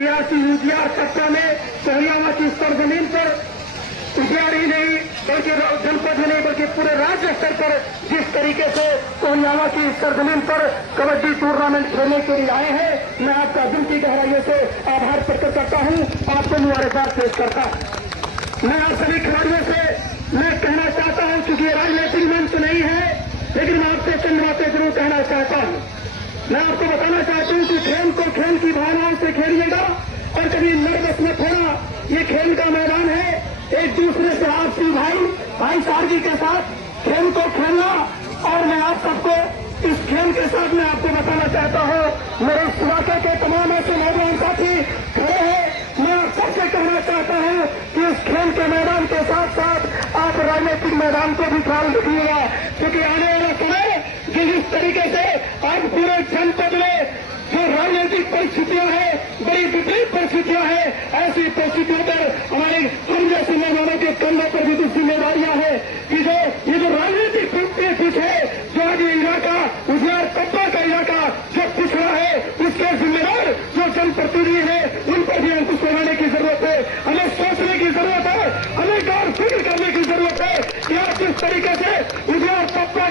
UGR सत्ता में सोनियावा की सरजमीन पर यूजीआर ही नहीं बल्कि जनपद ही नहीं बल्कि पूरे राज्य स्तर पर जिस तरीके से सोनियावा की सरजमीन पर कबड्डी टूर्नामेंट खेलने के लिए आए हैं, मैं आपका दिल की गहराइयों से आभार प्रकट करता हूं, आपको मुबारकबाद पेश करता हूं। मैं आप सभी खिलाड़ियों से मैं कहना चाहता हूं, क्योंकि ये राजनीतिक मंच नहीं है, लेकिन मैं आपसे चंद बातें जरूर कहना चाहता हूं। मैं आपको बताना चाहता हूं कि खेल को खेल की भावनाओं से खेलिएगा और कभी नर्वस मत होना। ये खेल का मैदान है, एक दूसरे से आपसी भाईचारगी के साथ खेल को खेलना। और मैं आप सबको इस खेल के साथ मैं आपको बताना चाहता हूं, मेरे इस इलाके के तमाम ऐसे नौजवान साथी खड़े हैं, मैं आप सबसे कहना चाहता हूं कि इस खेल के मैदान के साथ साथ आप राजनीतिक मैदान को भी ख्याल रखिएगा, क्योंकि आने वाला समय जिस तरीके से आज पूरे जनपद में जो राजनीतिक परिस्थितियां हैं, बड़ी विपरीत परिस्थितियां हैं, ऐसी परिस्थितियों पर हमारे हम जैसे नौजवानों के कंधों पर भी कुछ जिम्मेदारियां हैं कि ये जो राजनीतिक कुछ है, जो आज ये इलाका यूजीआर कब्बा का इलाका जो पिछड़ा है, उसके जिम्मेदार जो जनप्रतिनिधि है, उन पर भी अंकुश लगाने की जरूरत है। हमें सोचने की जरूरत है, हमें गौर फिक्र करने की जरूरत है कि आज किस तरीके से यूजीआर कब्बा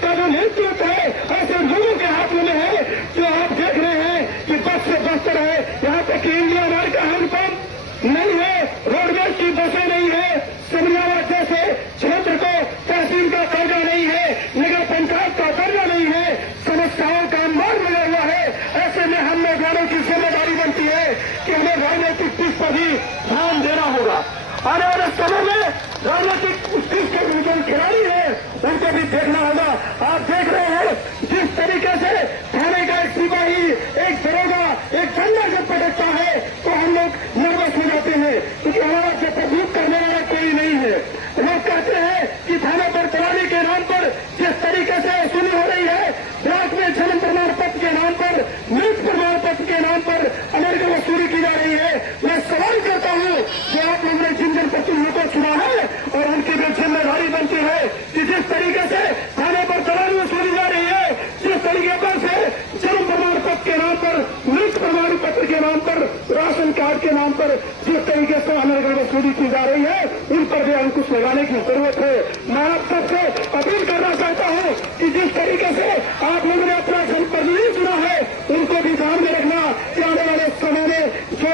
का जो नेतृत्व है ऐसे लोगों के हाथों में है, जो आप देख रहे हैं कि बस से बस्तर है, यहाँ तक कि इंडिया मार्ग का हैंडपंप नहीं है, रोडवेज की बसें नहीं है, सोनियावा जैसे क्षेत्र को तहसील का दर्जा नहीं है, नगर पंचायत का दर्जा नहीं है, समस्याओं का मार्ग लगा हुआ है। ऐसे में हम नौजवानों की जिम्मेदारी बनती है कि हमें राजनीतिक पीठ पर भी ध्यान देना होगा। आने वाले समय में राजनीतिक पीठ के जो खिलाड़ी है उनको भी देखना होगा। आप देख रहे हैं जिस तरीके से थाने का एक सिपाही, एक दरोगा, एक झंडा जब पटकता है तो हम लोग नर्वस हो जाते हैं, क्योंकि हमारा जो प्रभुत्व करने वाला कोई नहीं है। लोग कहते हैं कि थाने पर चलाने के नाम पर जिस तरीके से वसूली हो रही है, ब्लॉक में जन्म प्रमाण पत्र के नाम पर, मृत्यु प्रमाण पत्र के नाम पर अमेरिका वसूली की जा रही है। मैं सवाल करता हूं कि आप लोगों ने जिन जनप्रतिनिधियों को चुना है और उनकी भी जिम्मेदारी बनती है कि जिस तरीके से थाने पर चलानी वसूली जा रही है, जिस तरीके पर से जन्म प्रमाण पत्र के नाम पर, मृत्यु प्रमाण पत्र के नाम पर, राशन कार्ड के नाम पर जिस तरीके से अमेरिका वसूली की जा रही है, उन पर भी अंकुश लगाने की जरूरत है। मैं आप सबसे अपील करना चाहता हूं कि जिस तरीके से आप लोगों ने अपना जनप्रतिनिधि चुना है, उनको भी ध्यान में रखना कि आने वाले समय में जो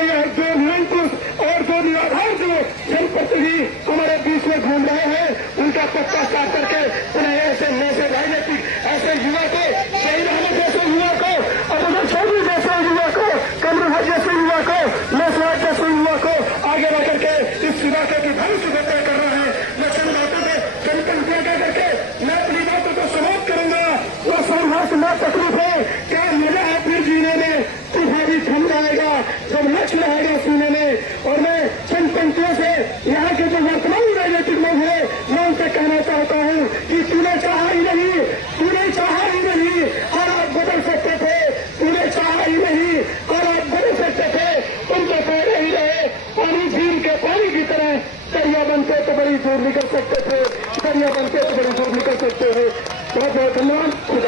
निरंकुश और जो निराधार जो जनप्रतिनिधि हमारे बीच में घूम रहे हैं, उनका पत्ता साफ करके उन्हें ऐसे राजनीतिक ऐसे युवा को, शहीद अहमद जैसे युवा को, अब्दुल चौधरी जैसे युवा को, कमर जैसे युवा को, नसरात जैसे युवा को आगे बढ़कर के इस इलाके की भविष्य को तय करना है। मैं चंद बातों में जनपंक्तियां कह करके मैं अपनी बातों को समाप्त करूंगा। वो संघर्ष न तकलीफ है, क्या मजा है फिर जीने में, तुम्हारी थम जाएगा जब लक्ष्य रहेगा सीने में। और मैं चंद पंक्तियों से यहाँ के जो वर्तमान राजनीतिक लोग हैं, मैं उनसे कहना चाहता हूँ कि तूने चाहा ही नहीं, तूने चाहा ही नहीं और आप बदल सकते थे, तूने चाहा ही नहीं और आप बदल सकते थे, तुम तो पहले ही रहे पानी झील के पानी की तरह, दरिया बनते तो बड़ी दूर निकल सकते थे, दरिया बनते तो बड़ी दूर निकल सकते थे। बहुत बहुत धन्यवाद।